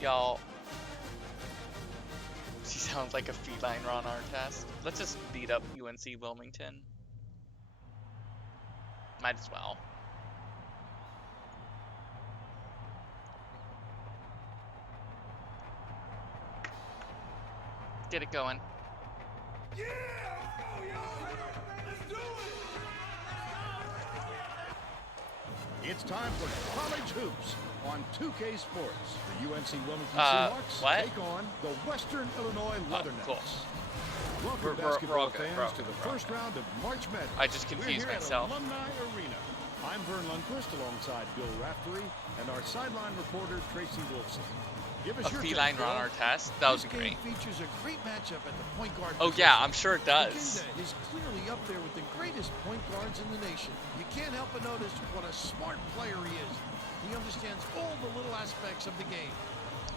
Y'all. She sounds like a feline Ron Artest. Let's just beat up UNC Wilmington. Might as well. Get it going. Yeah! Let's go, y'all! Let's do it! It's time for college hoops on 2K Sports. The UNC Wilmington Seahawks take on the Western Illinois Leathernecks. Cool. Welcome, basketball fans, to the first round of March Madness. I just confused myself. We're here at Alumni Arena. I'm Vern Lundquist alongside Bill Raftery and our sideline reporter Tracy Wolfson. Give us your feline take, Ron Artest. That was great. Features a great matchup at the point guard Oh position. yeah, I'm sure it does. Bakinde is clearly up there with the greatest point guards in the nation. You can't help but notice what a smart player he is. He understands all the little aspects of the game.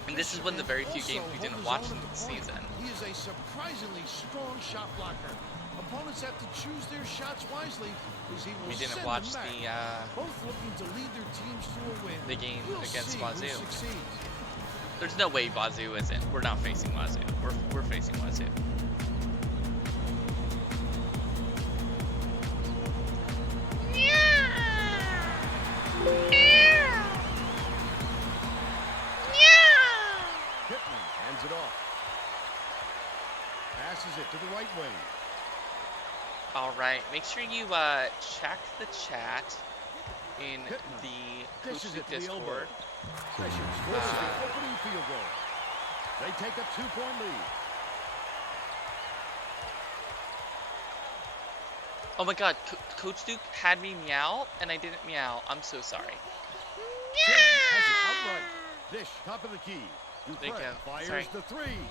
And this is one of the very few games we didn't watch in the season. He is a surprisingly strong shot blocker. Opponents have to choose their shots wisely because he will We didn't send watch them back. Both looking to lead their teams to a win. The game We'll against see Wazoo. who succeeds. There's no way Wazoo isn't. We're not facing Wazoo. We're facing Wazoo. Pittman hands it off. Passes it to the right wing. All right, make sure you check the chat in the Coach Dishes it to the Discord. elbow. Sessions forces the opening field goal. They take a 2-point lead. Oh my God, Coach Duke had me meow, and I didn't meow. I'm so sorry. Chen has it outright. Dish, top of the key. Thank Dupree you. fires Sorry. the three.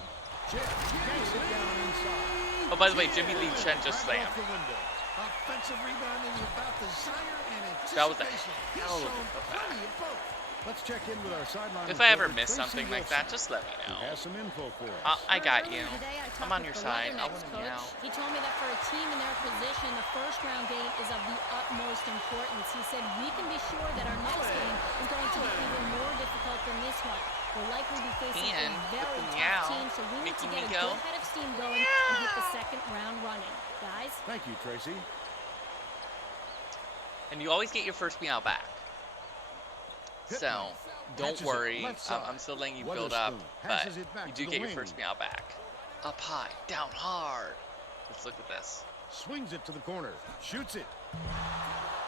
Chen yanks it down inside. Oh, by the way, Jimmy Lee Chen just Grabbed slammed. off the window. Offensive rebound is about desire and anticipation. That was a He's hell of a shown putback. plenty of both. Let's check in with our sideline. If I ever reporter, miss Tracy something like Wolfson, that, just let me who know. has some info for us. I got you. Earlier today, I I'm talked on with your the side. I Leathernecks want to meow. coach. He told me that for a team in their position, the first round game is of the utmost importance. He said we can be sure that our next game is going to be even more difficult than this one. We'll likely be facing And a very with the tough meow, team, so we need to making get me a go. good head of steam going and hit the second round running. Guys? Thank you, Tracy. And you always get your first meow back. So, don't worry. I'm still letting you build up, but you do get your first meow back. Up high, down hard. Let's look at this. Swings it to the corner. Shoots it.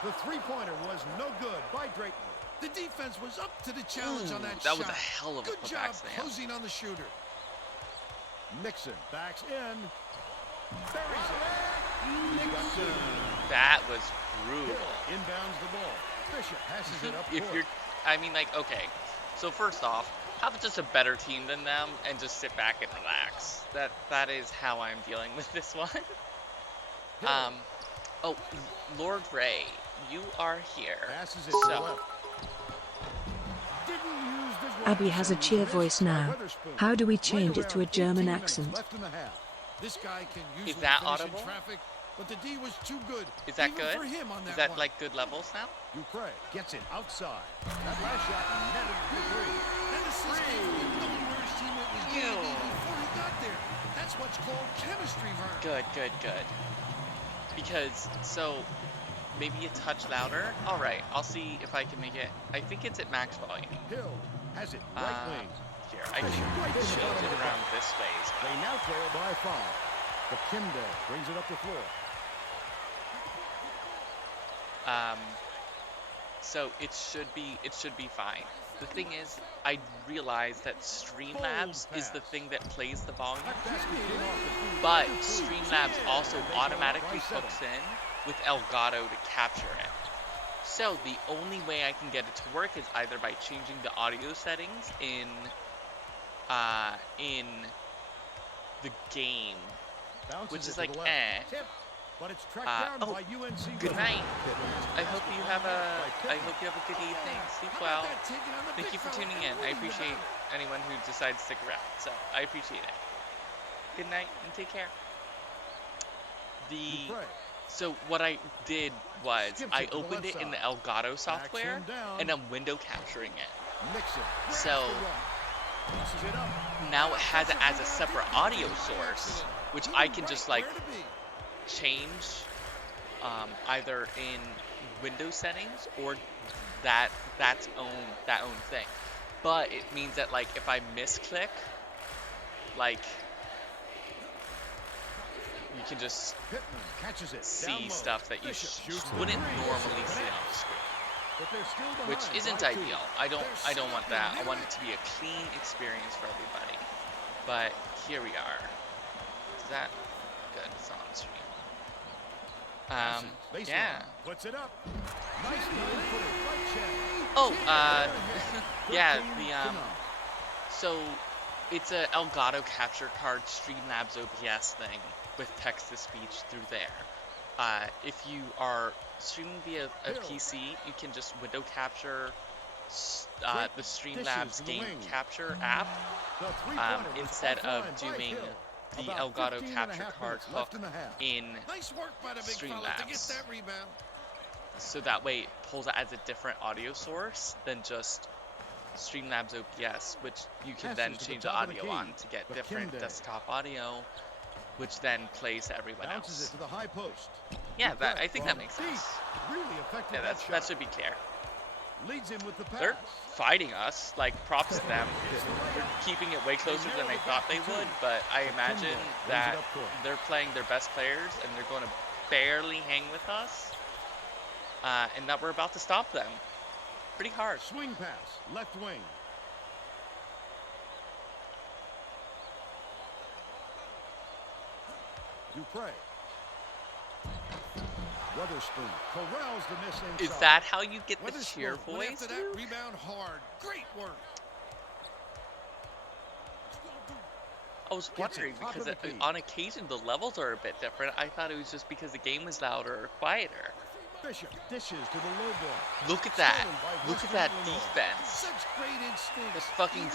The three-pointer was no good by Drayton. The defense was up to the challenge on that That shot. was a hell of a Good putback job slam. closing on the shooter. Nixon backs in. Buries it. Nixon. That was brutal. Inbounds the ball. Bishop passes it up If court. you're, I mean, like, okay. So first off, have just a better team than them and just sit back and relax. That is how I'm dealing with this one. Oh, Lord Ray, you are here. Passes it to the So, left. Didn't use the Abby has a cheer voice now. How do we change it to a German accent? Left in the half. This guy can usually Is that finish audible? in traffic, but the D was too good. is that even good? For him on that Is that one. like good levels now? Dupree gets it outside. That last shot netted for three. And assist came from knowing where his teammate was going to be before he got there. That's what's called chemistry, Vern. Good. Because, so, maybe a touch louder? Alright, I'll see if I can make it. I think it's at max volume. Hill has it right wing. Here, I can change it around this way as They well. now trail by 5. Bakinde brings it up the floor. So it should be fine. The thing is, I realized that Streamlabs is the thing that plays the volume, That basket came off the boot. but Streamlabs also automatically hooks in with Elgato to capture it. So the only way I can get it to work is either by changing the audio settings in the game, Bounces which it is to like the left. Tip, but it's tracked down oh, by UNC good Wilmington. night. Pittman I hope you have a good evening. Sleep How well. about that taking on the Thank big you for fella tuning and in. I winning the appreciate battle? anyone who decides to stick around. So I appreciate it. Good night and take care. Dupree So what I did was Skips I it to the opened left it in the side. Elgato software him down. and I'm window capturing it. Nixon grabs So the run. now it has it as a separate audio source, which I can just like change either in Windows settings or that own thing. But it means that like if I misclick, like you can just see stuff that you wouldn't normally see on the screen, which isn't ideal. I don't want that. I want it to be a clean experience for everybody. But here we are. Is that good? It's on the screen. Yeah. Puts it up. Oh, yeah, so it's a Elgato capture card Streamlabs OBS thing with text-to-speech through there. If you are streaming via a PC, you can just window capture the Streamlabs game capture app instead of doing the Elgato capture card hook in Streamlabs. So that way it pulls it as a different audio source than just Streamlabs OBS, which you can then change the audio on to get different desktop audio, which then plays to everyone else. Yeah, I think that makes sense. Yeah, that should be clear. They're fighting us, like props to them. They're keeping it way closer than I thought they would, but I imagine that they're playing their best players and they're going to barely hang with us. And that we're about to stop them pretty hard. Swing pass, left wing. Dupree. Witherspoon corrals the miss inside. Is that how you get the cheer voice? After that rebound hard. Great work. I was wondering because on occasion the levels are a bit different. I thought it was just because the game was louder or quieter. Bishop dishes to the low ball. Look at that. Look at that defense. Such great instincts. The fucking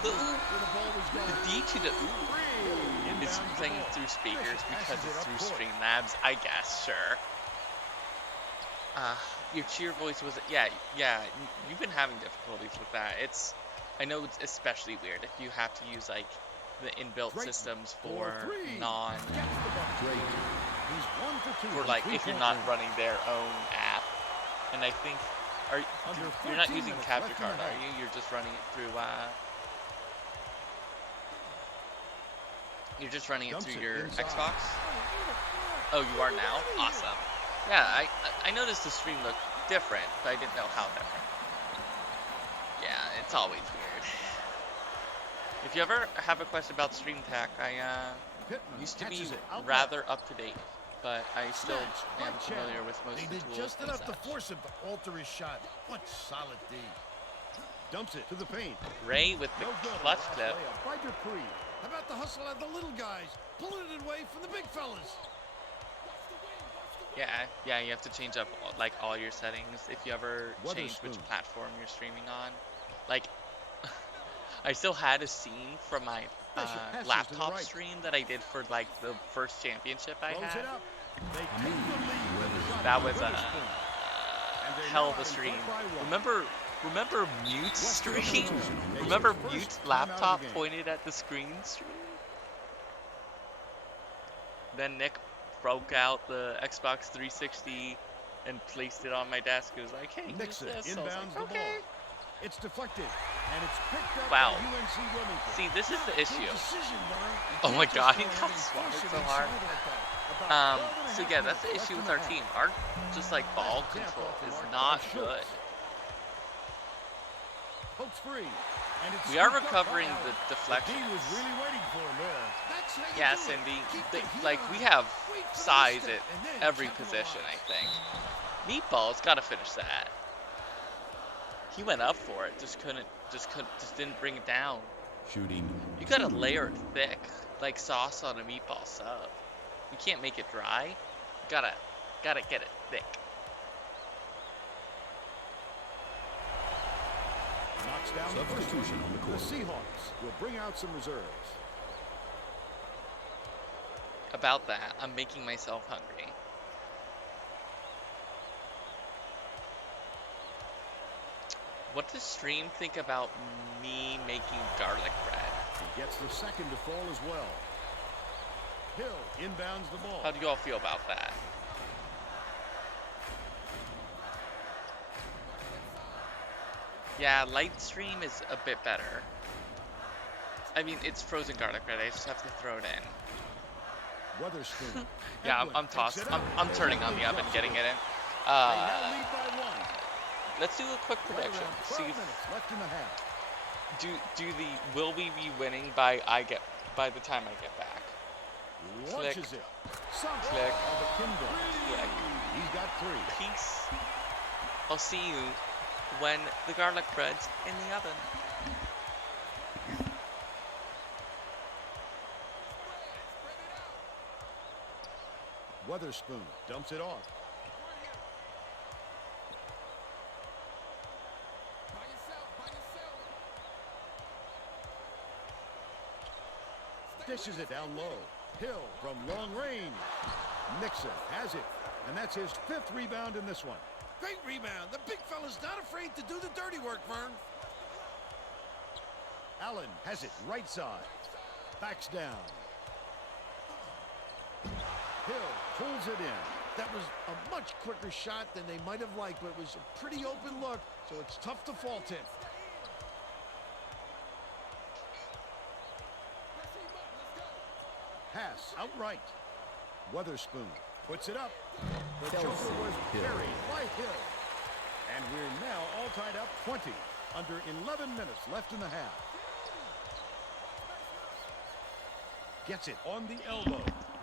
the D to the ooh. It's playing through speakers because it's through Streamlabs, I guess, sure. Your cheer voice was yeah, you've been having difficulties with that. I know it's especially weird if you have to use like the inbuilt systems for like if you're not running their own app. And I think you're not using capture card, are you? You're just running it through you're just running it through your Xbox? Oh, you are now? Awesome. Yeah, I noticed the stream looked different, but I didn't know how different. Yeah, it's always weird. If you ever have a question about StreamTech, I used to be rather up to date, but I still am familiar with most of the tools. Just enough to force him to alter his shot. What solid D. Dumps it to the paint. Ray with the clutch clip. How about the hustle of the little guys, pulling it away from the big fellas? Yeah, you have to change up like all your settings if you ever change which platform you're streaming on. Like, I still had a scene from my laptop stream that I did for like the first championship I had. That was a hell of a stream. Remember Mute's stream? Remember Mute's laptop pointed at the screen stream? Then Nick broke out the Xbox 360 and placed it on my desk. It was like, hey, Nixon use this. inbounds the ball. It's deflected, and it's picked up wow. by UNC Wilmington. See, this is the issue. Oh my god, he got swatted so hard. So yeah, that's the issue with our team. Our just like ball control is not good. We are recovering the deflections. Yeah, Cindy. Like we have size at every position, I think. Meatballs gotta finish that. He went up for it, just didn't bring it down. Shooting. You gotta layer it thick, like sauce on a meatball sub. You can't make it dry. You gotta get it thick. Knocks down substitution on the court. The Seahawks will bring out some reserves. About that, I'm making myself hungry. What does Stream think about me making garlic garlic bread. He gets the second to fall as well. Hill inbounds the ball. How do you all feel about that? Yeah, light stream is a bit better. I mean, it's frozen garlic bread. I just have to throw it in. Weatherspoon. Yeah, I'm tossed. I'm turning on the oven, getting it in. Let's do a quick prediction. See if, left in the half. will we be winning by the time I get back? Click. Launches it. Click. Bakinde. Click. He's got 3. Peace. I'll see you when the garlic bread's in the oven. Weatherspoon dumps it off. Dishes it down low. Hill from long range. Nixon has it. And that's his 5th rebound in this one. Great rebound. The big fella's not afraid to do the dirty work, Vern. Allen has it right side. Backs down. Hill pulls it in. That was a much quicker shot than they might have liked, but it was a pretty open look, so it's tough to fault him. Pass outright. Weatherspoon puts it up. The jumper was buried by Hill. And we're now all tied up 20. Under 11 minutes left in the half. Gets it on the elbow.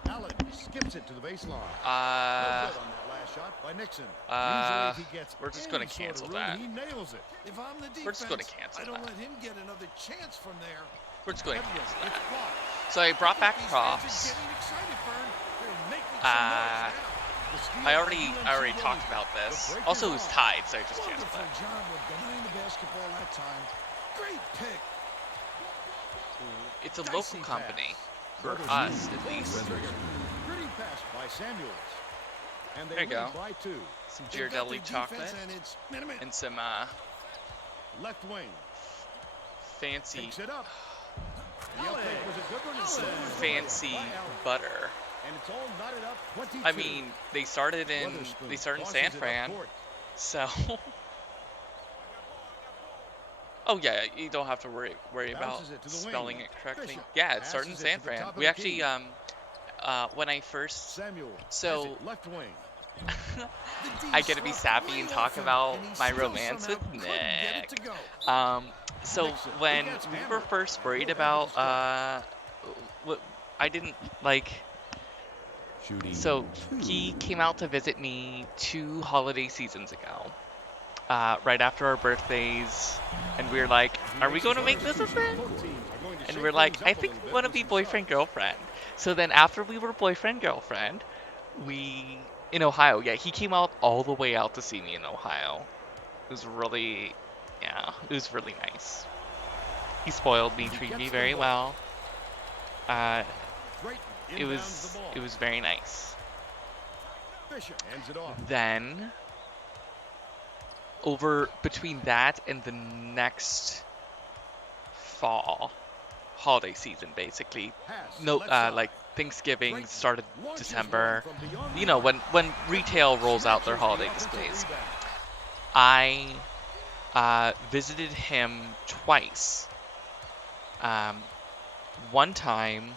Allen skips it to the baseline. No good on that last shot by Nixon. Usually if he gets we're just going to cancel that. He nails it. If I'm the defense, we're just going to cancel I don't that. let him get another chance from there. We're just going to cancel that. So I brought back props. I already talked about this. Also, it was tied, so I just canceled that. Great pick. It's a local company. For us, at least. Pretty pass by Samuels. And There you go. by 2. Some Ghirardelli chocolate. And some, Left wing. fancy, Picks it up. The uptake was a good one. some fancy butter. And it's all knotted up 22. I mean, they started in San Fran, so. Oh yeah, you don't have to worry about spelling it correctly. Yeah, it started in San Fran. We actually, when I first, so I get to be sappy and talk about my romance with Nick. So when we were first worried about, what I didn't like. So he came out to visit me 2 holiday seasons ago. Right after our birthdays, and we were like, are we going to make this a thing? And we're like, I think we want to be boyfriend-girlfriend. So then after we were boyfriend-girlfriend, in Ohio, yeah, he came out all the way out to see me in Ohio. It was really, it was really nice. He spoiled me, treated me very well. It was very nice. Then, between that and the next fall holiday season, basically, like Thanksgiving started December, you know, when retail rolls out their holiday displays. I visited him twice. One time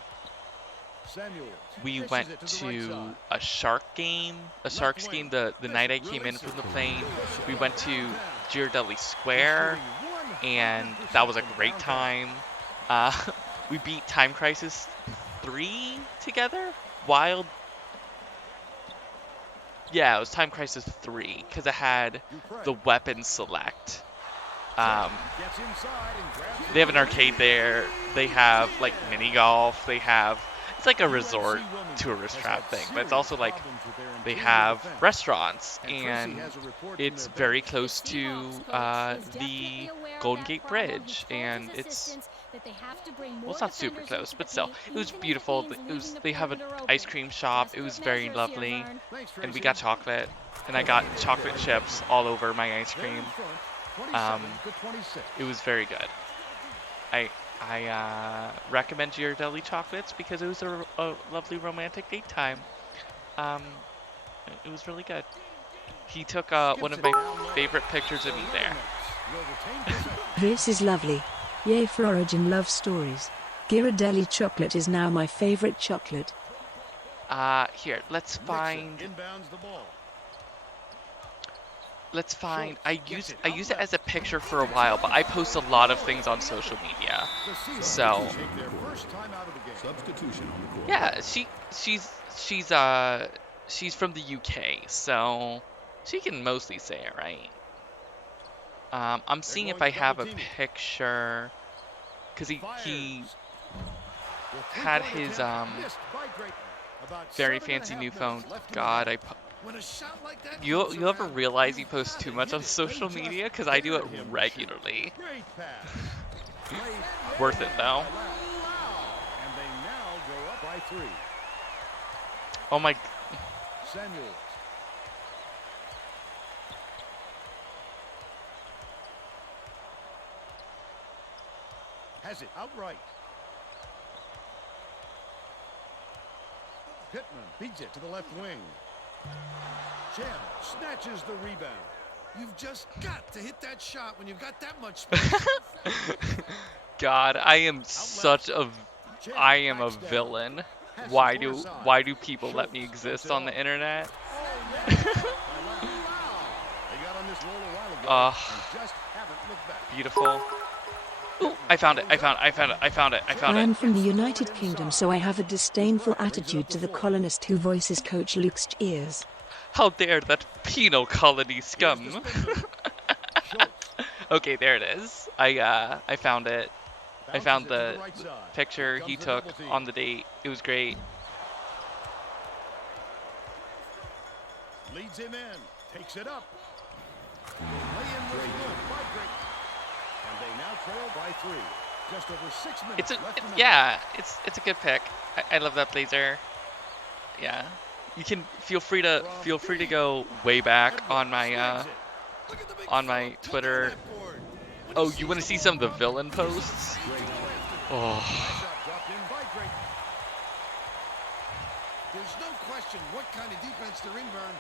we went to a Sharks game the night I came in from the plane. We went to Ghirardelli Square, and that was a great time. We beat Time Crisis 3 together. Yeah, it was Time Crisis 3 because it had the weapon select. They have an arcade there. They have like mini golf. It's like a resort tourist trap thing, but it's also like they have restaurants, and it's very close to the Golden Gate Bridge, and it's not super close, but still, it was beautiful. They have an ice cream shop. It was very lovely, and we got chocolate, and I got chocolate chips all over my ice cream. It was very good. I recommend Ghirardelli chocolates because it was a lovely romantic date time. It was really good. He took one of my favorite pictures of me there. This is lovely. Yay for origin love stories. Ghirardelli chocolate is now my favorite chocolate. Here, let's find. I use it as a picture for a while, but I post a lot of things on social media. So yeah, she's from the UK, so she can mostly say it right. I'm seeing if I have a picture, cause he had his very fancy new phone. God, you'll ever realize you post too much on social media? Cause I do it regularly. Worth it though. Oh my. Has it outright. Pittman beats it to the left wing. Chen snatches the rebound. You've just got to hit that shot when you've got that much space. God, I am a villain. Why do people let me exist on the internet? Beautiful. Ooh, I found it. I am from the United Kingdom, so I have a disdainful attitude to the colonist who voices Coach Luke's ears. How dare that penal colony scum? Okay, there it is. I found it. I found the picture he took on the date. It was great. Leads him in, takes it up. And they now trail by 3. Just over 6 minutes. It's a good pick. I love that blazer. Yeah. You can feel free to go way back on my Twitter. Oh, you want to see some of the villain posts? Oh. There's no question what kind of defense they're in, Vern.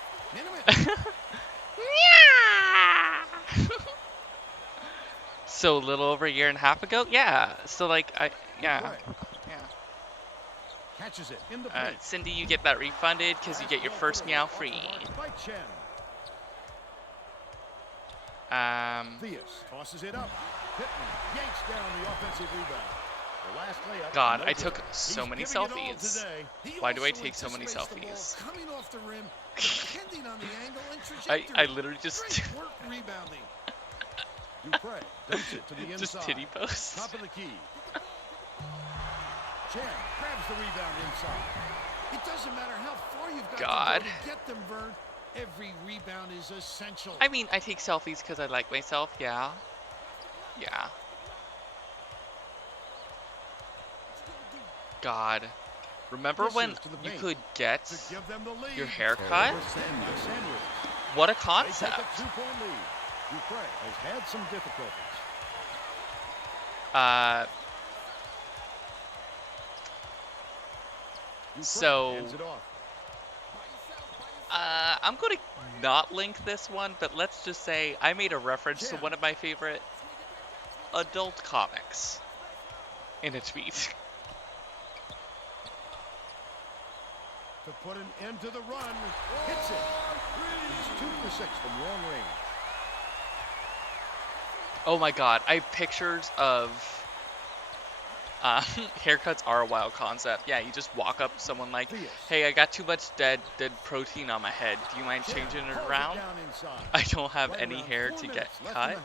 So a little over a year and a half ago? Yeah. So like yeah. Catches it in the Cindy, you get that refunded because you get your first meow free. Theus tosses it up. Pittman yanks down the offensive rebound. The last layup. God, I took so many selfies. Why do I take so many selfies? Coming off the rim, depending on the angle and trajectory. I literally just rebounding. Dupree dumps it to the inside. Just titty posts. Top of the key. Chen grabs the rebound inside. It doesn't matter how far you've got God. to go to get them, Vern. Every rebound is essential. I mean, I take selfies because I like myself. Yeah. Yeah. God. Remember when you could get your hair cut? What a concept. Dupree has had some difficulties. So I'm going to not link this one, but let's just say I made a reference to one of my favorite adult comics in a tweet. To put an end to the run, hits it. He's 2 for 6 from long range. Oh my God, I have pictures of haircuts are a wild concept. Yeah, you just walk up to someone like, hey, I got too much dead protein on my head. Do you mind changing it around? I don't have any hair to get cut.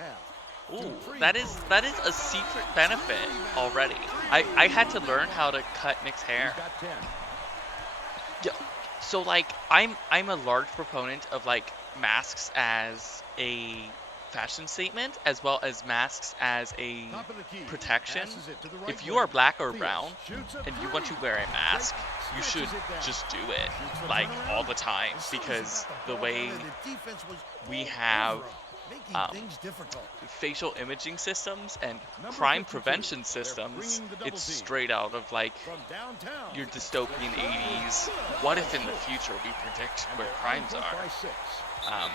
Ooh, that is a secret benefit already. I had to learn how to cut Nick's hair. Yeah, so like I'm a large proponent of like masks as a fashion statement as well as masks as a protection. If you are black or brown and you want to wear a mask, you should just do it like all the time, because the way we have making things difficult. facial imaging systems and Number crime 52, prevention they're systems, bringing the double it's team. straight out of like From downtown. your dystopian 80s. What if in the future we predict And where they're crimes on are? by 6.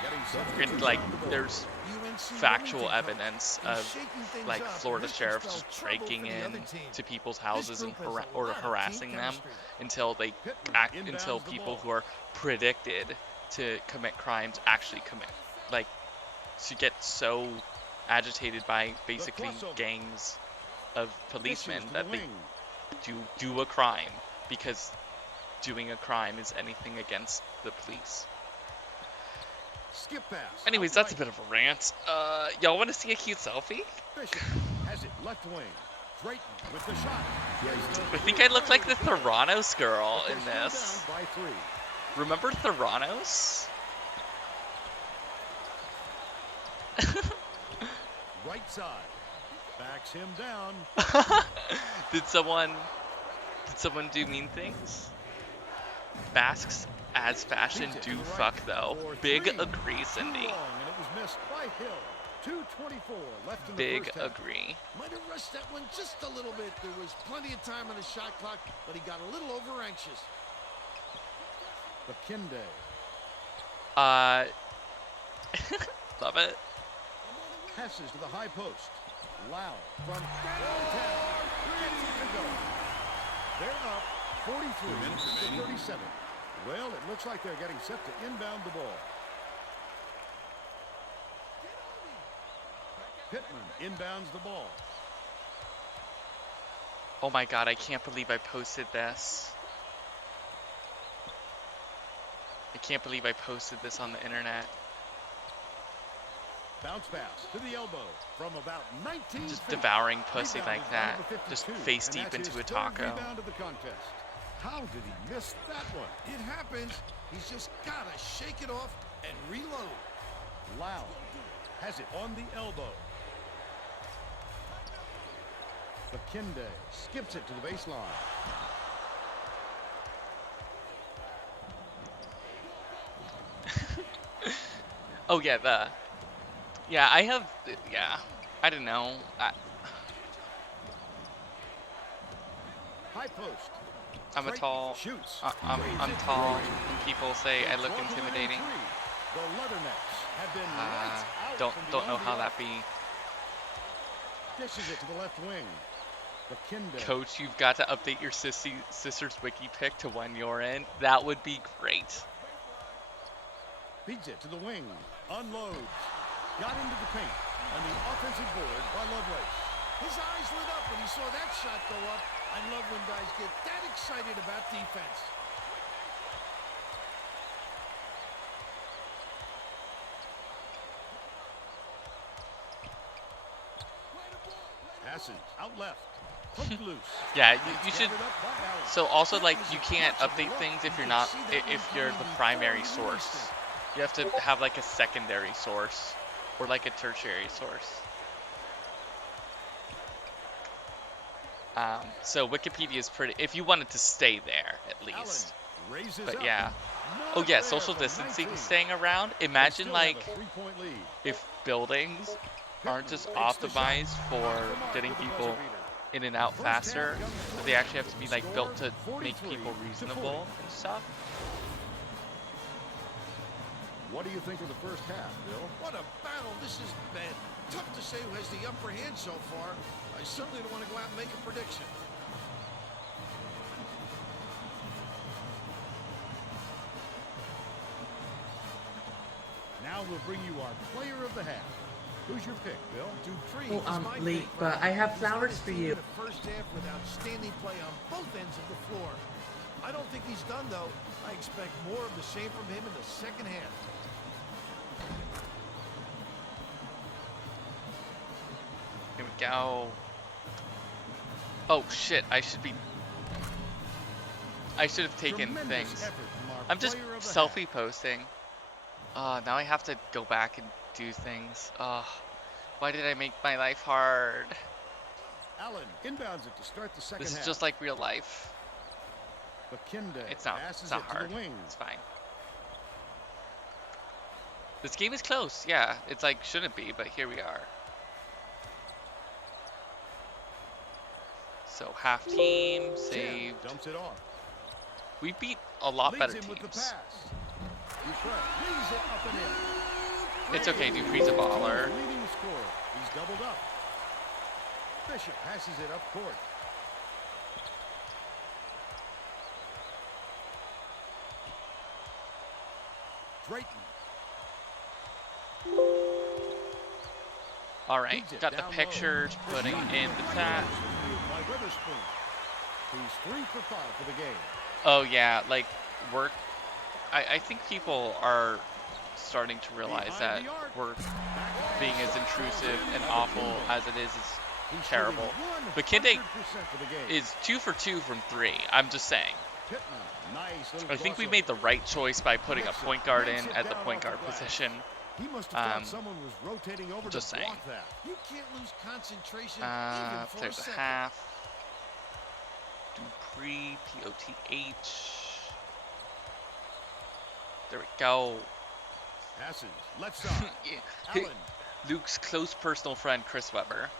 Getting set to And shoot like down the ball. there's UNC factual Wilmington evidence coach is of shaking things like up, and Florida this could sheriffs spell just trouble breaking for the in other team. to people's This houses and group has a or lot of harassing team them chemistry. until they Pittman until inbounds the people ball. who are predicted to commit crimes actually commit, like, to get so agitated by basically crossover. gangs of policemen Pitches to that the they wing. do a crime because doing a crime is anything against the police. Skip pass. Anyways, that's a bit of a rant. Y'all want to see a cute selfie? Bishop has it left wing. Drayton with the shot. I think I look like the Theranos girl in They're this. still down by 3. Remember Theranos? Right side. Backs him down. Did someone do mean things? Basques as fashion Beats it do to the right fuck though. for Big 3. agree, Too Cindy. long, and it was missed by Hill. 2:24 left in the Big first half. agree. Might have rushed that one just a little bit. There was plenty of time on the shot clock, but he got a little over anxious. Bakinde. Love it. Passes to the high post. Louh from downtown. Gets it to go. They're up 43 to 37. Well, it looks like they're getting set to inbound the ball. Pittman inbounds the ball. Oh my god, I can't believe I posted this. I can't believe I posted this on the internet. Bounce pass to the elbow from about 19 Just feet. devouring pussy Rebounded like by that. number 52, Just face and deep that's into his a third taco. Rebound of the contest. How did he miss that one? It happens. He's just got to shake it off and reload. Louh has it on the elbow. Bakinde skips it to the baseline. Oh yeah, I have, I don't know. High post. I'm a Drayton tall, shoots. I'm tall, and people say I look intimidating. The Leathernecks have been lights out from Don't know beyond how the that be. arc. Dishes it to the left wing. Bakinde. Coach, you've got to update your sister's wiki pick to when you're in. That would be great. Feeds it to the wing. Unloads. Got into the paint. On the offensive board by Lovelace. His eyes lit up when he saw that shot go up. I love when guys get that excited about defense. Passes out left. Hooked loose. Yeah, you should. Gathered up by Allen. So also, like, you can't update things if you're not, if you're the primary source. You have to have like a secondary source or like a tertiary source. So Wikipedia is pretty, if you wanted to stay there at least. Allen raises But up. yeah. Not Oh yeah, there social from distancing 19. staying around. They Imagine still have like a 3-point lead. if buildings aren't just Pittman takes the shot. optimized for Off the mark getting with the people buzzer beater. in and out First half faster, comes but they actually have to be like Score, built to make 43 people to reasonable 40. and stuff. What do you think of the first half, Bill? What a battle this has been. Tough to say who has the upper hand so far. I certainly don't want to go out and make a prediction. Now we'll bring you our player of the half. Who's your pick, Bill? Dupree Well, is my Lee, pick, but I have he's led flowers his for team you. in the first half with outstanding play on both ends of the floor. I don't think he's done, though. I expect more of the same from him in the second half. Here we go. Oh shit, I should have taken Tremendous things. effort from our I'm just player of the selfie half. posting. Now I have to go back and do things. Why did I make my life hard? Allen inbounds it to start the second This is half. just like real life. Bakinde It's not passes it's not it to hard. the wing. It's fine. This game is close. Yeah, it's like shouldn't be, but here we are. So half team saved. Dumps it off. We beat a lot better Leads him with the teams. pass. Dupree leads it up and in. It's okay, Dupree's a baller. Leading scorer. He's doubled up. Bishop passes it up court. Drayton. All right, Feeds it got the down pictures, low. putting in the chat. By Witherspoon. He's 3 for 5 for the game. Oh yeah, like I think people are starting to realize that we're being as intrusive and awful as it is He's terrible. shooting Bakinde 100% for the game. is 2 for 2 from 3. I'm just saying. Pittman, nice little I think we crossover. made the right choice by putting a point guard in at the point guard position. He must have thought someone was rotating over just to saying. block that. You can't lose concentration even for a There's a second. half. Dupree, POTH. There we go. Passes left side. Yeah. Allen. Luke's close personal friend, Chris Webber.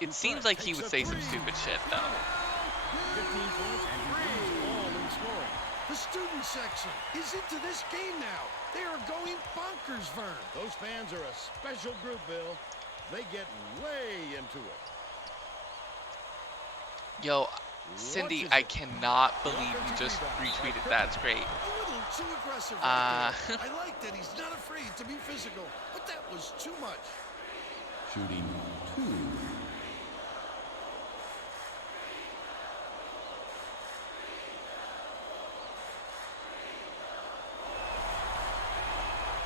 It seems like he would say some stupid shit, though. 15 points and he leads all in scoring. The student section is into this game now. They are going bonkers, Vern. Those fans are a special group, Bill. They get way into it. Yo, Cindy, I cannot believe you just retweeted that. It's great. A little too aggressive right there. I like that he's not afraid to be physical, but that was too much. Shooting 2.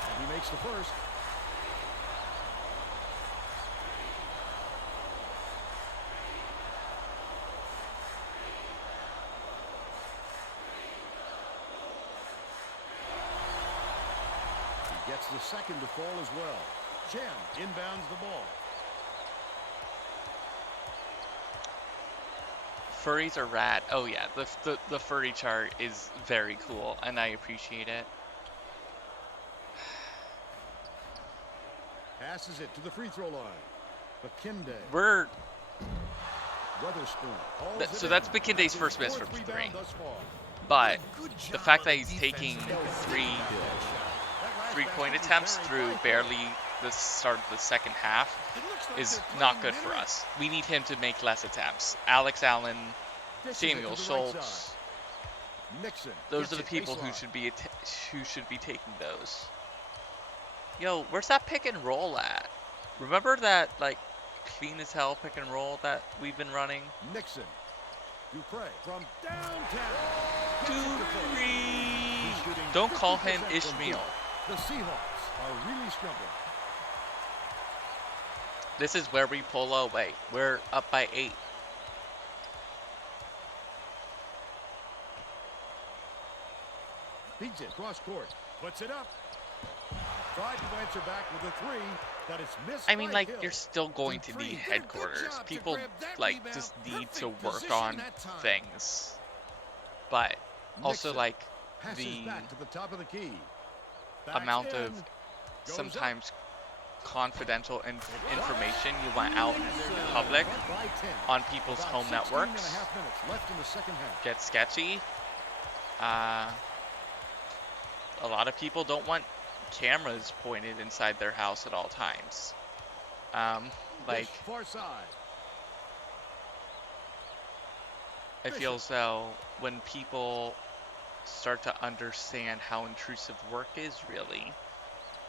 And he makes the first. He gets the second to fall as well. Chen inbounds the ball. Furries are rad. Oh yeah, the furry chart is very cool, and I appreciate it. Passes it to the free throw line. Bakinde. We're Witherspoon. so that's Bakinde's first miss from Fourth 3. rebound thus far. But Good the job fact on that the he's defense. taking That last 3-point basket was attempts very through tight. barely the start of the second half It looks like is they're not playing good for middle. us. We need him to make less attempts. Alex Allen, Dishes it Samuel to the right Schultz, side. Nixon those gets are the it people who baseline. should be taking those. Yo, where's that pick and roll at? Remember that like clean as hell pick and roll that we've been running? Nixon. Dupree from downtown. Gets it to first. He's shooting Don't call him 50% from Ishmael. deep. The Seahawks are really struggling. This is where we pull away. We're up by 8. Feeds it cross court. Puts it up. Tried to answer back with a 3, but it's missed. I mean, by like, Hill. you're still going to need Dupree did a good headquarters. job to People, grab that like, rebound. just need to Perfect work position on that time. things. But also, Nixon like, passes the back to the top of the key. Backs amount in. of Goes sometimes confidential information you want out in public Up by 10. on people's About home 16 networks and a half minutes left in the second half. gets sketchy. A lot of people don't want cameras pointed inside their house at all times. Like, Dish far side. I feel as though when people start to understand how intrusive work is really,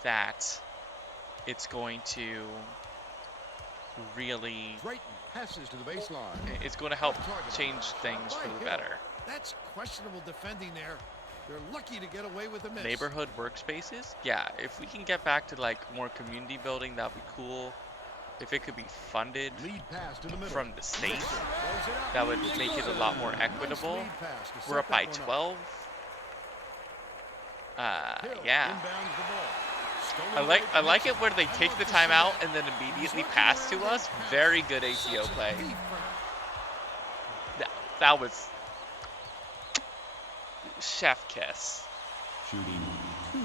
that it's going to really, Drayton passes to the baseline. it's going to help change things for the better. That's questionable defending there. They're lucky to get away with a miss. Neighborhood workspaces? Yeah, if we can get back to like more community building, that'd be cool. If it could be funded Lead pass to the middle. from the state, Throws it out. that would make it a lot more equitable. Nice lead pass to We're set up by that one 12. Hill Yeah. inbounds the ball. Stolen away I from like Nixon. it where they take the timeout and then immediately pass to us. Very good ATO play. That was chef kiss. Shooting 2.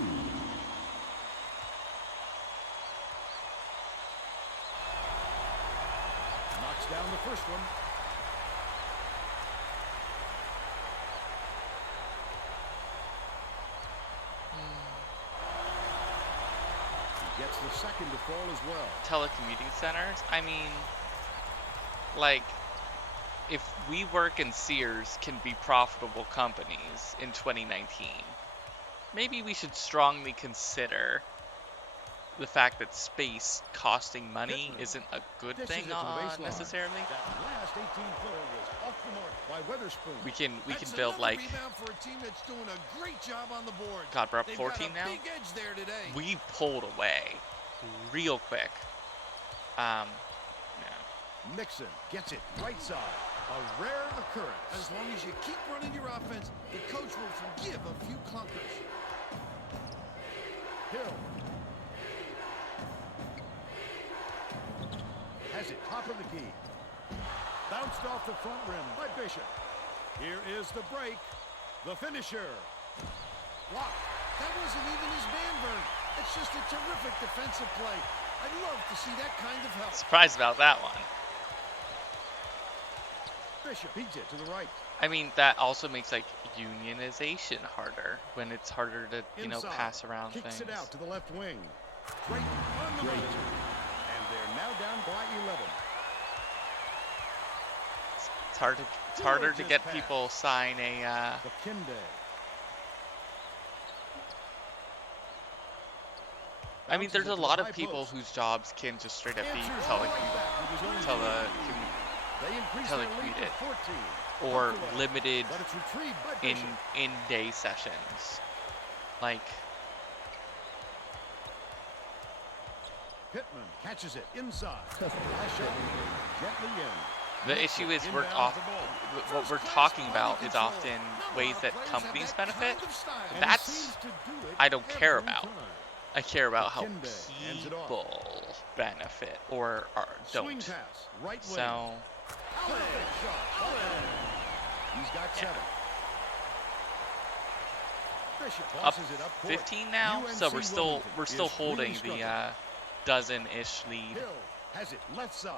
first one. He gets the second to fall as well. Telecommuting centers? I mean, like, if WeWork and Sears can be profitable companies in 2019, maybe we should strongly consider the fact that space costing money isn't a good thing necessarily. That last 18-footer was off the mark by Weatherspoon. We can That's build another like, rebound for a team that's doing a great job on the board. God, we're up They've 14 got a now. big edge there today. We pulled away real quick. Yeah. Nixon gets it right side. A rare occurrence. As long as you keep running your offense, the coach will forgive a few clunkers. Hill has it top of the key. Bounced off the front rim by Bishop. Here is the break. The finisher. Block. That wasn't even his man burn. It's just a terrific defensive play. I'd love to see that kind of help. Surprised about that one. Bishop beats it to the right. I mean, that also makes like unionization harder when it's harder to, you know, Inside. pass around Kicks things. it out to the left wing. Great on the money. And they're now down by 11. It's harder to get people sign a Bakinde. I mean, there's a lot of people whose jobs can just straight up be telecommuted or limited But it's retrieved by in Bishop. day sessions. Like, Pittman catches it inside. Flash up. Gently in. the issue is Inbounds the ball. what we're talking about is often ways that companies benefit. And he That's, seems to do it I don't care every about. time. I care about how Bakinde hands it off. people benefit or Swing don't. pass. Right wing. So, Perfect shot. He's got 7. Bishop up tosses it up court. 15 now, so UNC we're still Wilmington is holding really the struggling. dozen-ish lead. Hill has it left side.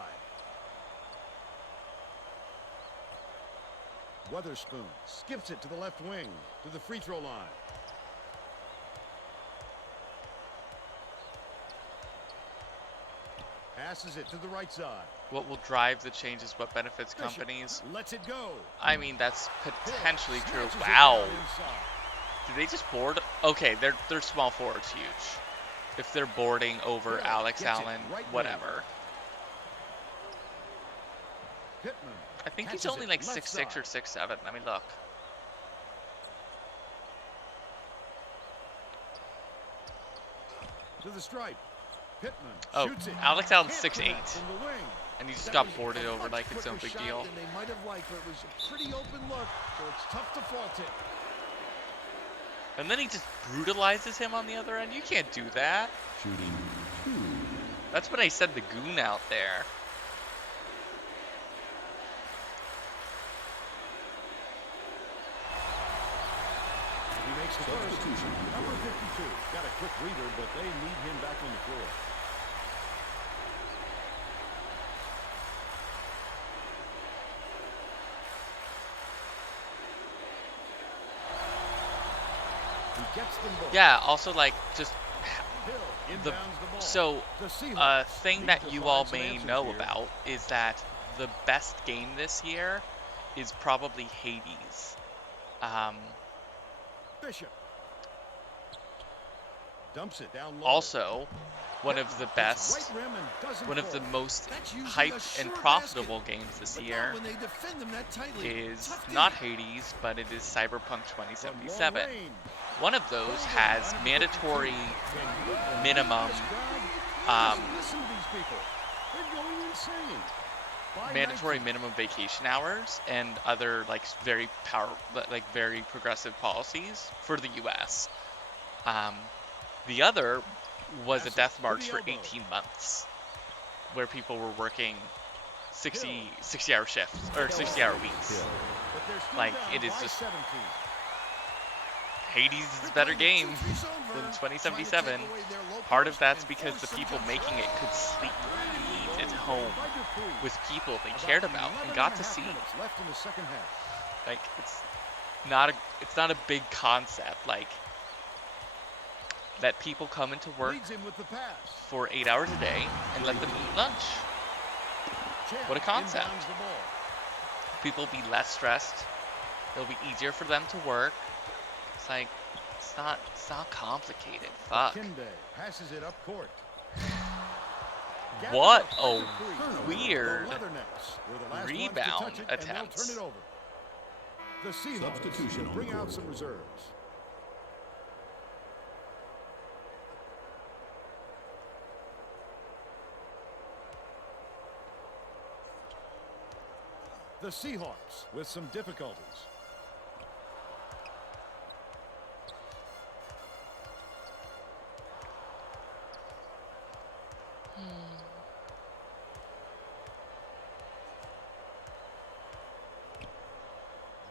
Weatherspoon skips it to the left wing to the free throw line. Passes it to the right side. What will drive the change is what benefits companies. Lets it go. I mean, that's potentially true. Snatches it Wow. down inside. Did they just board? Okay, their small forward's huge. If they're boarding over Hill Alex gets it Allen, right wing. whatever. Pittman I think he's catches only it like left 6'6" or side. 6'7". Let me look. To the stripe. Pittman Oh, shoots it. Alex Allen's Can't 6'8", connect from the wing. and he just That got was boarded a over much like it's no quicker big shot deal. than they might have liked, but it was a pretty open look, so it's tough to fault him. And then he just brutalizes him on the other end. You can't do that. Shooting 2. That's what I said, the goon out there. He makes the first. Substitution. Number 52. Got a quick reader, but they need him back on the floor. He gets them both. Yeah, also like just Hill the inbounds the ball. so The a Seahawks thing need that to you find all some may answers know here. about is that the best game this year is probably Hades. Bishop dumps it down low. Also, one of the best, Right rim and doesn't one of the fall. most That's usually a hyped and sure profitable basket, games this but not year when they defend them that tightly. is Tough not game. Hades, but it is Cyberpunk From long 2077. range. One of those has mandatory minimum Listen to these people. They're going insane. By mandatory 19. minimum vacation hours and other like very very progressive policies for the U.S. The other was a death march for 18 months, where people were working 60-hour shifts or 60-hour weeks. But they're still Like, down it is by just 17. Hades is a better game than 2077. Part of that's because the people making it could sleep, eat, and home with people they cared about and got to see. Left in the second half. Like, it's not a big concept. Like, let people come into work Leads him with the pass. for 8 hours a day and let them eat lunch. What a concept. Inbounds the ball. People will be less stressed. It'll be easier for them to work. It's like, it's not complicated. Fuck. Bakinde passes it up court. What a The weird Leathernecks were the last ones to rebound touch it, and they'll attempts. turn it over. The Seahawks will bring out some reserves. The Seahawks with some difficulties.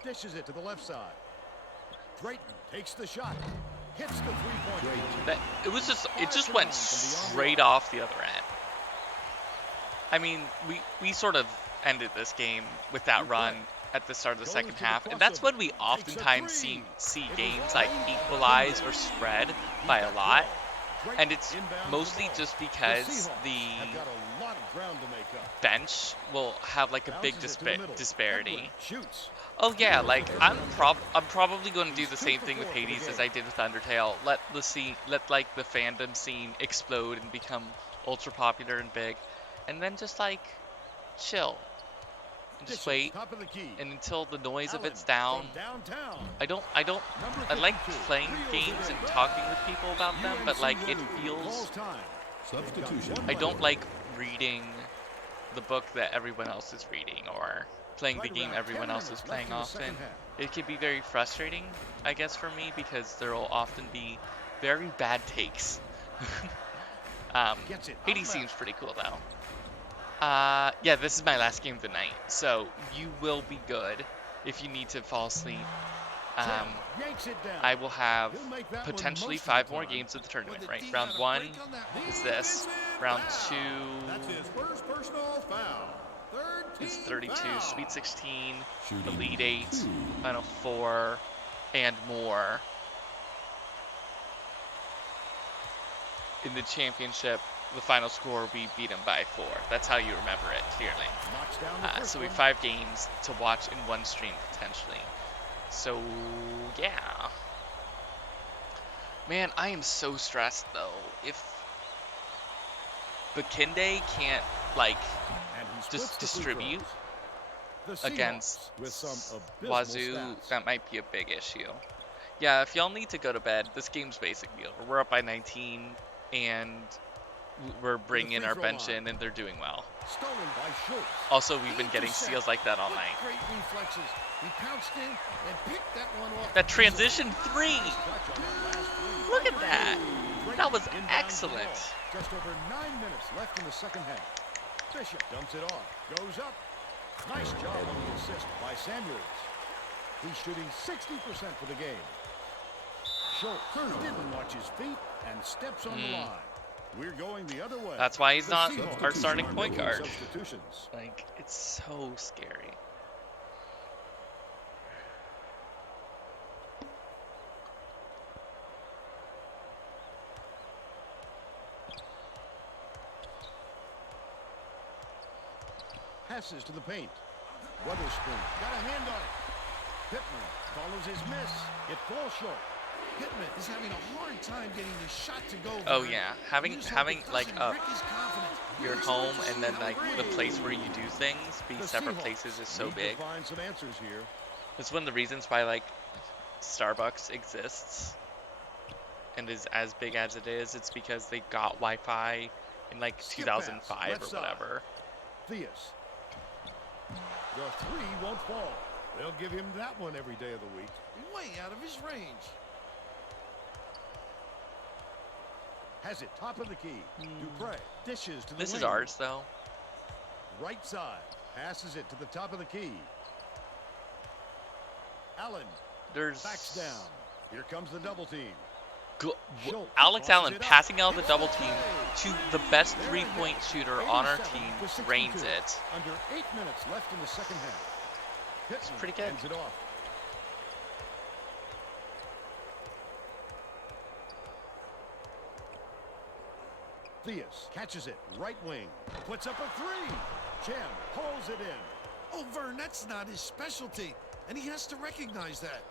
Dishes it to the left side. Drayton takes the shot. Hits the three-point. It just went straight off the other end. I mean, we sort of ended this game with that run at the start of the second half, and that's when we oftentimes see games like equalize or spread by a lot, and it's mostly just because the bench will have like a big disparity. Oh yeah, like I'm probably going to do the same thing with Hades as I did with Undertale. Let like the fandom scene explode and become ultra popular and big, and then just like chill and just wait, and until the noise of it's down. I like playing games and talking with people about them, but like it feels. I don't like reading the book that everyone else is reading or playing the game everyone else is playing often. It can be very frustrating, I guess, for me, because there will often be very bad takes. Hades seems pretty cool though. Yeah, this is my last game of the night, so you will be good if you need to fall asleep. I will have potentially 5 more games of the tournament, right? Round 1 is this. Round 2 is 32, Sweet 16, Elite 8, Final 4, and more. In the championship, the final score, we beat them by 4. That's how you remember it clearly. So we have 5 games to watch in one stream potentially. So yeah, man, I am so stressed though. If Bakinde can't like just distribute against Wazoo, that might be a big issue. Yeah, if y'all need to go to bed, this game's basically over. We're up by 19, and we're bringing in our bench in, and they're doing well. Also, we've been getting steals like that all night. That transition 3! Look at that! That was excellent. Just over 9 minutes left in the second half. Bishop dumps it off. Goes up. Nice job on the assist by Samuels. He's shooting 60% for the game. Schultz didn't watch his feet and steps on the line. We're going the other way. That's why he's not our starting point guard. Like, it's so scary. Passes to the paint. Weatherspoon got a hand on it. Pittman follows his miss. It falls short. Pittman is having a hard time getting the shot to go. Oh yeah, having like your home and then like the place where you do things be separate places is so big. Find some answers here. It's one of the reasons why like Starbucks exists and is as big as it is. It's because they got Wi-Fi in like 2005 or whatever. Theus. The 3 won't fall. They'll give him that one every day of the week. Way out of his range. Has it top of the key. Dupree dishes to the This wing. is ours though. Right side. Passes it to the top of the key. Allen There's backs down. Here comes the double team. Schultz Alex tosses Allen it up. passing out of the It's double a team play. to the best They're three-point ahead. shooter on our 87 team to 62. drains it. Under 8 minutes left in the second half. It's Pittman pretty good. ends it off. Theus catches it, right wing, puts up a three. Chen pulls it in. Oh, Vern, that's not his specialty, and he has to recognize that.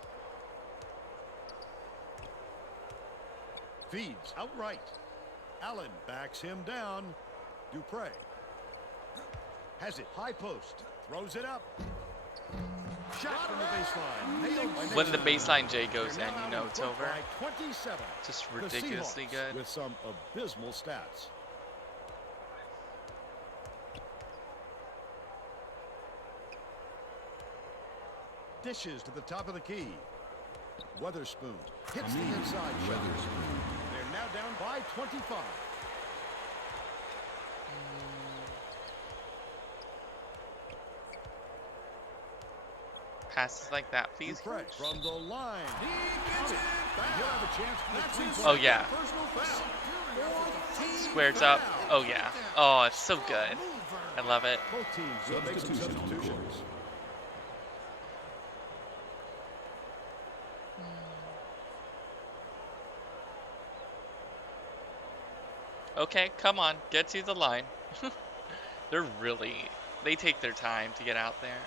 Feeds outright. Allen backs him down. Dupree has it, high post, throws it up. Shot from the baseline. Nailed by When the Nixon. baseline J goes They're in, now you know out it's front over. by 27. Just The ridiculously Seahawks good. with some abysmal stats. Dishes to the top of the key. Weatherspoon hits the inside shot. They're now down by 25. Passes like that, please. Dupree from the line. He gets it He'll have a back. chance for That's the his 3-point. Oh, yeah. personal foul. Squares up. Oh, yeah. Oh, it's so good. I love it. Both teams will make some substitutions. Okay, come on. Get to the line. They take their time to get out there.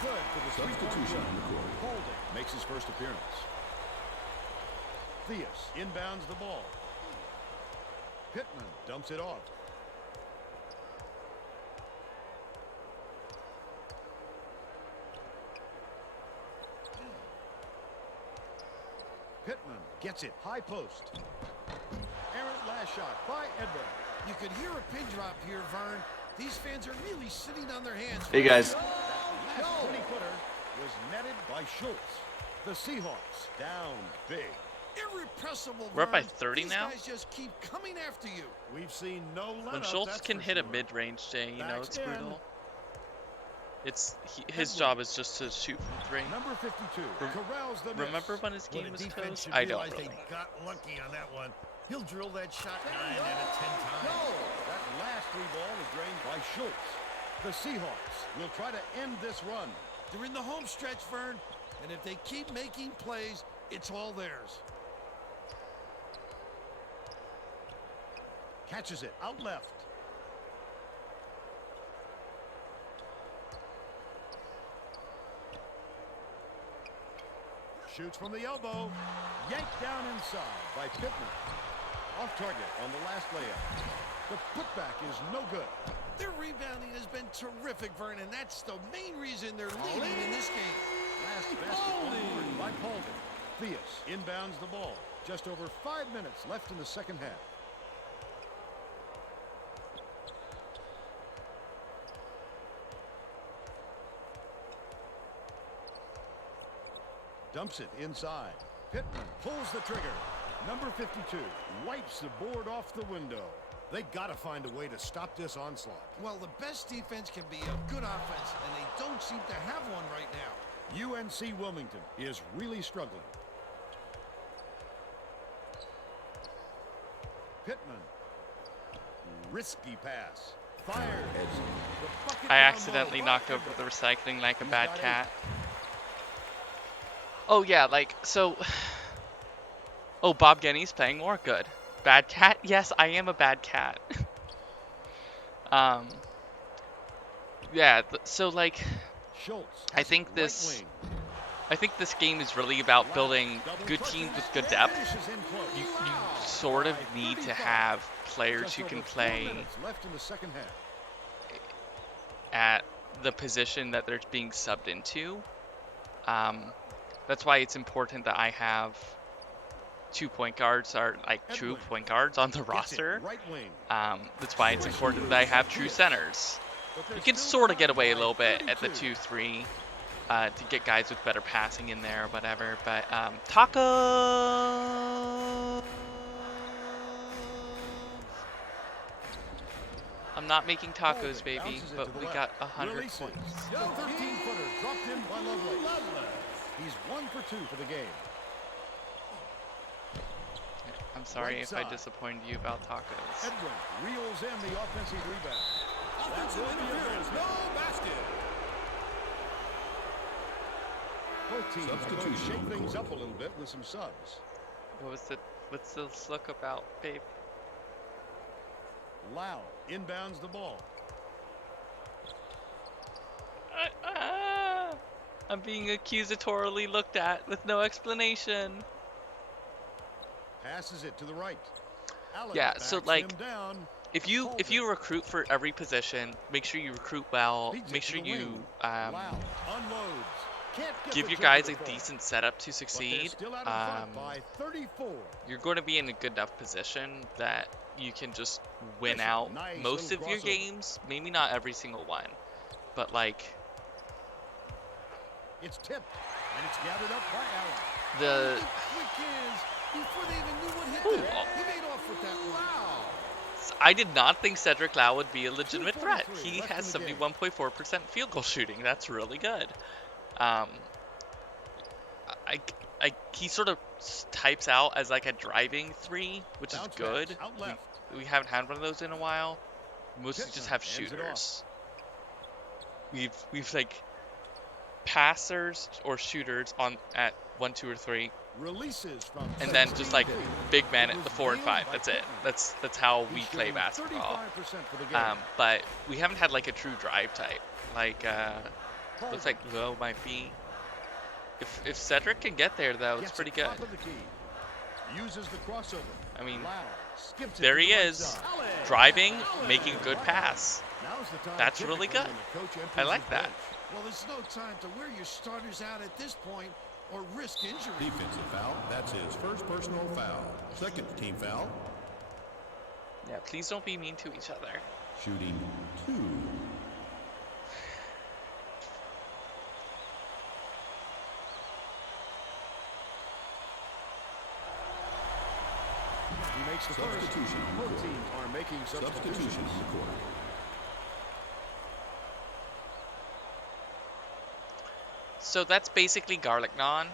Good for the substitution on the court. Holding makes his first appearance. Theus inbounds the ball. Pittman dumps it off. Pittman gets it, high post. Errant last shot by Edward. You could hear a pin drop here, Vern. These fans are really sitting on their hands. Hey guys, That last 20-footer was netted by Schultz. The Seahawks down big. Irrepressible, We're up by Vern. 30 These now? guys just keep coming after you. We've seen no let When up, Schultz that's can for hit a sure. mid-range J, you know Backs it's in. brutal. His job is just to shoot from 3. Number 52 corrals the miss. Remember when his game Well, was the defense close? should I don't realize really. they got lucky on that one. He'll drill that shot 9 out of 10 times. No, that last three ball is drained by Schultz. The Seahawks will try to end this run. They're in the home stretch, Vern, and if they keep making plays, it's all theirs. Catches it out left. Shoots from the elbow. Yanked down inside by Pittman. Off target on the last layup. The putback is no good. Their rebounding has been terrific, Vern, and that's the main reason they're leading in this game. Last basket on board by Paulding. Theus inbounds the ball. Just over 5 minutes left in the second half. Dumps it inside. Pittman pulls the trigger. Number 52 wipes the board off the window. They got to find a way to stop this onslaught. Well, the best defense can be a good offense, and they don't seem to have one right now. UNC Wilmington is really struggling. Pittman. Risky pass. Fired. The bucket I down accidentally low. knocked over the recycling like a He's bad got cat. Oh yeah, like, so... Oh, Bob Genny's playing more? Good. Bad cat? Yes, I am a bad cat. Yeah, so like... Schultz I has think it right this... wing. I think this game is really about building Double good clutch teams and with good that depth. finishes in close. You sort of By need to 35. have players Just who over can 4 play minutes left in the second half. at the position that they're being subbed into. That's why it's important that I have 2 point guards, or like true Edwin point guards on the Gets it roster. right wing. That's why it's important that I have true centers. But You there's can still sort of time get away a by little bit at the 32. 2-3 to get guys with better passing in there or whatever. But Taco. I'm not making tacos, baby, but we got 100 Releases. points. The 13-footer dropped in by Lovelace. He's 1 for 2 for the game. I'm sorry Right if I side. disappointed you about tacos. Edwin reels in the offensive rebound. Offensive interference. No basket. Both teams are going to shake things up a little bit with some subs. What's this look about, babe? Louh inbounds the ball. I'm being accusatorily looked at with no explanation. Passes it to the right. Allen Yeah, so backs like, him down. if you recruit for every position, make sure you recruit well. Feeds it Make to sure the you wing. Louh unloads. Can't get give the your jumper guys to a fall. decent setup to But they're succeed. still out in front by 34. You're going to be in a good enough position that you can just win That's a out nice most of little your crossover. games. Maybe not every single one, but like It's tipped, and it's gathered up by Allen. the Quick hands before they even knew what hit Ooh. them. He made off with that one. I did not think Cedrick Louh would be a legitimate threat. 2:43 He left has in the game. 71.4% field goal shooting. That's really good. He sort of types out as like a driving 3, which is Bounce good. pass out left. We haven't had one of those in a while. Mostly just have Pittman hands it shooters. We've like passers or shooters on at 1, 2, or 3, Releases from and then just like 17 feet. big men It at the was 4 and nailed 5. by That's it. Pittman. That's how we He's play shooting basketball. 35% for the game. But we haven't had like a true drive type. Like looks like Holding. Lowe might be. If Cedric can get there though, it's Gets pretty it good. top of the key. Uses the crossover. I mean, Louh skips it there to he the right is, side. driving, making a good pass. Now's the time That's really typically good. when the coach enters I like his that. bench. Well, there's no time to wear your starters out at this point or risk injury. Defensive foul. That's his first personal foul. Second team foul. Yeah, please don't be mean to each other. Shooting 2. He makes the first. Substitution on the Both court. teams are making Substitution substitutions. on the court. So that's basically garlic naan.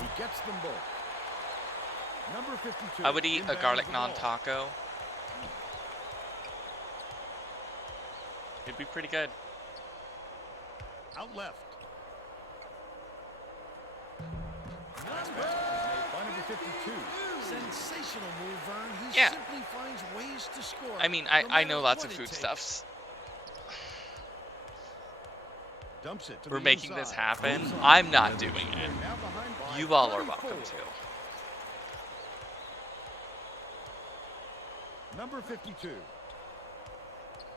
He gets them both. Number 52. I would eat a inbounds garlic the naan ball. taco. It'd be pretty good. Out left. Last basket is made by number 52. Sensational move, Vern. He Yeah. simply finds ways to score. I mean, no I matter know lots what of it takes. foodstuffs. Dumps it to We're the making this inside. happen. Inside. I'm not doing it. Now behind by You all are 34. welcome to. Number 52.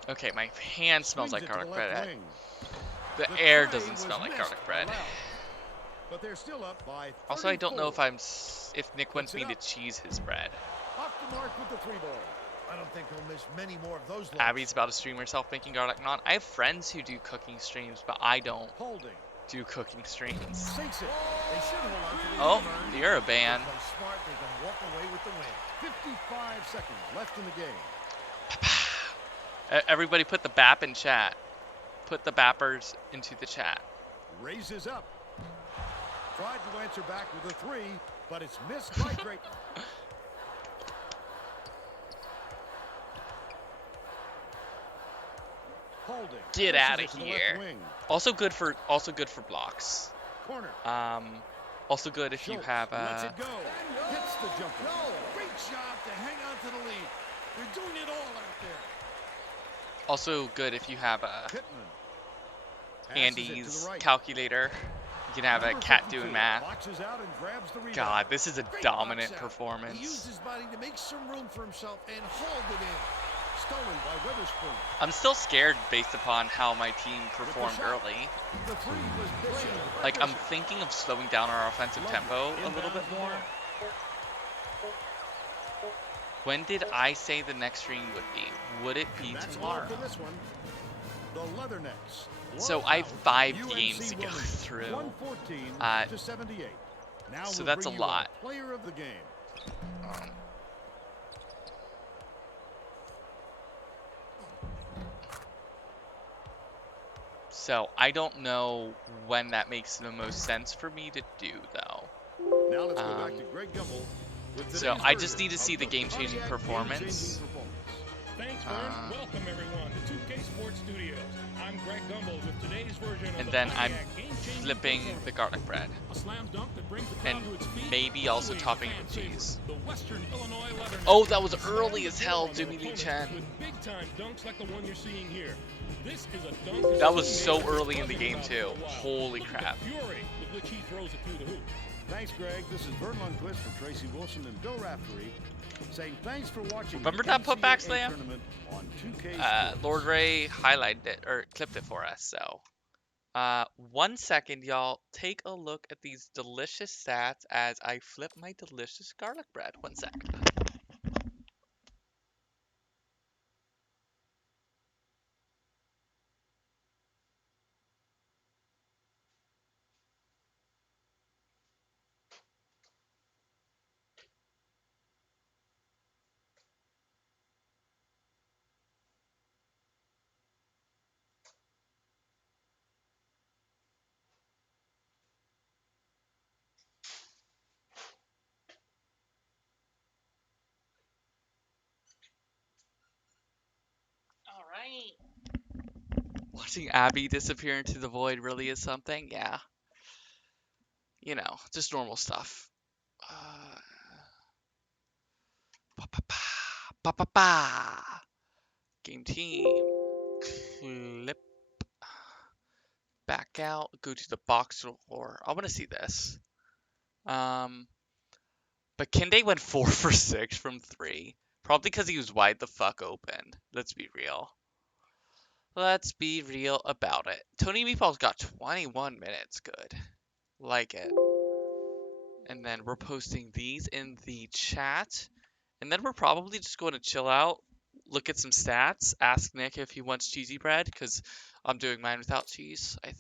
Okay, my hand smells Swings like it to the garlic left bread. wing. The The air try doesn't was smell like missed garlic by bread. Louh. But they're still up by 34. Also, I don't know if if Nick wants Puts me it to up. cheese his bread. Off the mark with the 3 ball. I don't think he'll miss many more of those looks. Abby's about to stream herself making garlic naan. I have friends who do cooking streams, but I don't Holding. do cooking streams. Sinks it. They should hold on to the Oh, lead, Vern. you're a ban. They play smart. They can walk away with the win. 55 seconds left in the game. Everybody put the BAP in chat. Put the BAPers into the chat. Raises up. Tried to answer back with a 3, but it's missed by Drayton. Holding. Get Pushes outta it to the left here. wing. Also good for blocks. Corner. Also good if you Schultz have lets it go. Hits the jumper. No, great job to hang on to the lead. They're doing it all out there. also good if you have a Pittman. Passes it to Andy's the right. calculator. You can have a Number cat 52 doing math. boxes out and grabs the rebound. God, this is a Great dominant box out. He used performance. his body to make some room for himself and hauled it in. Stolen by Witherspoon. I'm still scared based upon how my team performed shot. early. The 3 was played. Like, I'm thinking of slowing down our offensive tempo a little bit more. When did I say the next stream would be? Would it be That's all tomorrow? for this one. The Leathernecks. So blow I have out 5 UNC games to go Wilmington, through. 114 Uh, to 78. Now So we'll that's a bring you our lot. Player of the game. So I don't know when that makes the most sense for me to do, though. Now let's go back to Greg Gumbel with So today's I just version need to see of the game-changing Pontiac performance. game-changing performance. Thanks, Vern. Welcome, everyone, to 2K Sports Studios. I'm Greg Gumbel with today's version of And the then I'm Pontiac game-changing flipping performance. the garlic bread. A slam dunk that brings the crowd And to its feet. maybe also Always a topping it fan with favorite. cheese. The Western Illinois Leatherneck Oh, that was slams early the as hell, door on their Jimmy Lee opponents Chen. with big-time dunks like the one you're seeing here. This is a dunk That was so major early in the buzzing game, about too. for a while. Holy Look at crap. the fury with which he throws it through the hoop. Thanks, Greg. This is Vern Lundquist for Tracy Wilson and Bill Raftery saying thanks for watching. Remember the that putback NCAA slam? tournament on 2K Sports. Lord Ray highlighted it, or clipped it for us, so. 1 second, y'all. Take a look at these delicious stats as I flip my delicious garlic bread. 1 second. All right. Watching Abby disappear into the void really is something. Yeah. You know, just normal stuff. Pa pa pa pa pa pa. Game team. Clip. Back out. Go to the box score. I want to see this. Bakinde went 4 for 6 from 3. Probably because he was wide the fuck open. Let's be real. Let's be real about it. Tony Meatballs got 21 minutes. Good. Like it. And then we're posting these in the chat. And then we're probably just going to chill out, look at some stats, ask Nick if he wants cheesy bread, because I'm doing mine without cheese, I think.